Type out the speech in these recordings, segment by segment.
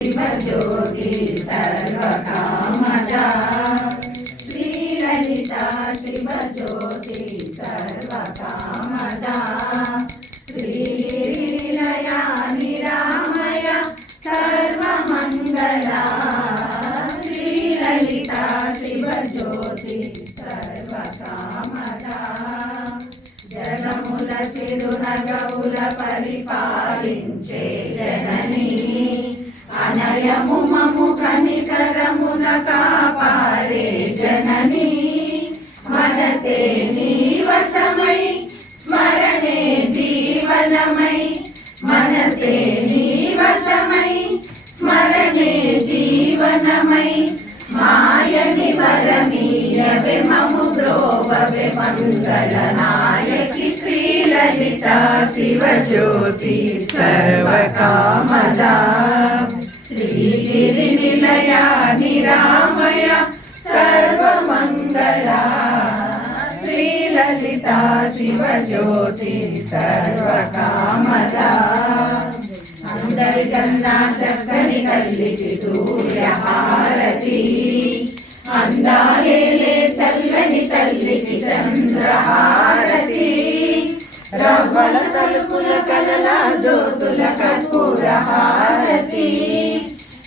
शिवज्योति सर्वकामदा श्रीललिता शिवज्योति सर्वकामदा श्रीलीलया निरामय सर्वमङ्गला श्रीललिता शिवज्योति सर्वकामदा जगमुల చిరునగవుల పరిపాలించే జననీ అనయము మము కనికరమున కాపాడే జననీ మనసే నీ వశమై స్మరణే జీవనమై మనసే నీ వశమై స్మరణే జీవనమై మాయని వరమీయవే మము ద్రోవవే మంగళనాయకి శ్రీలలితా శివజ్యోతి సర్వకామదా శ్రీగిరి నిలయా నిరామయ సర్వమంగళా శ్రీలలితా శివజ్యోతి సర్వకామదా అందరికన్నా చక్కని తల్లికి సూర్యహారతి అందాలేలే చల్లని తల్లికి చంద్రహారతి రవ్వల తలుపుల కలల జ్యోతుల కర్పూర హారతి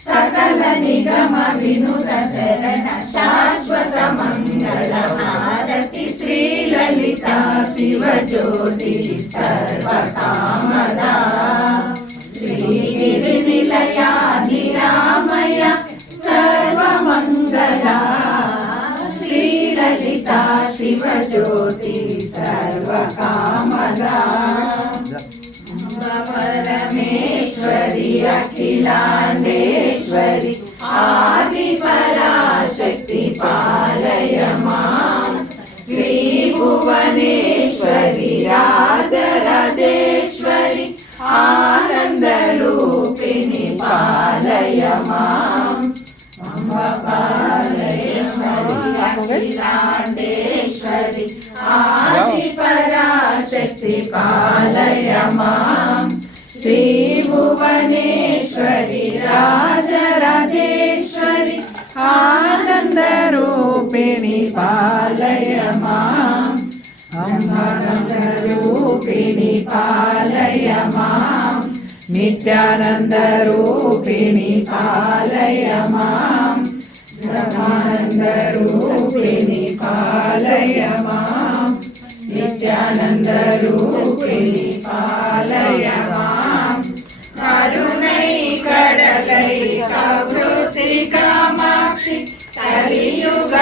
సకల నిగమ వినుత శరణ శాశ్వత మంగళ హారతి శ్రీలలితా శివజ్యోతి సర్వకామదా శ్రీగిరి నిలయా నిరామయ సర్వమంగళా శ్రీలలితా శివజ్యోతి సర్వకామదా పరమేశ్వరి అఖిలాండేశ్వరి ఆది పరాశక్తి పాలయ మాం శ్రీ భువనేశ్వరి రాజరాజేశ్వరి ఆనంద రూపిణి పాలయ మాం అంబ పాలయేశ్వరి అఖిలాండేశ్వరి ఆది పరాశక్తి పాలయ మాం శ్రీ భువనేశ్వరి రాజరాజేశ్వరి ఆనంద రూపిణి పాలయ మాం అంబానంద రూపిణి పాలయ మాం నిత్యానంద రూపిణి పాలయ మాం బ్రహ్మానంద రూపిణి పాలయ మాం నిత్యానంద రూపిణి పాలయ మాం కరుణై కడలై కవృత్తి కామాక్షి కలియుగ